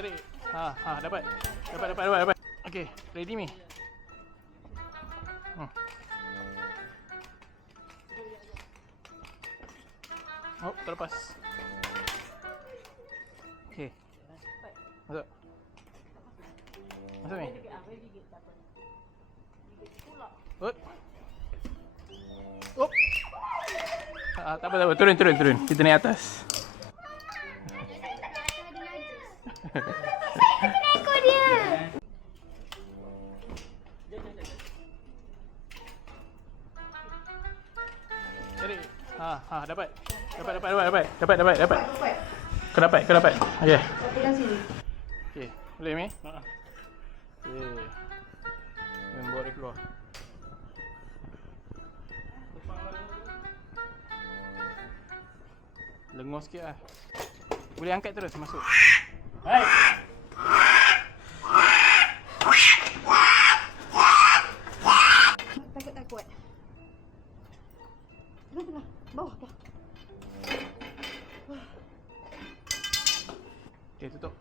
Tarik. Dapat. Dapat. Okey, ready mi? Oh, terlepas. Okey. Masuk. Masuk ni. Up. Up. Tak apa. Turun. Kita naik atas. Ekor dia. Tarik. Dapat. Kau dapat. Okey. Pegang sini. Okey, boleh mi? Okey. Dan bawa dia keluar. Lengur sikit lah. Boleh angkat terus masuk. Hai. Takut. Tengah. Bawah. Okey, tutup.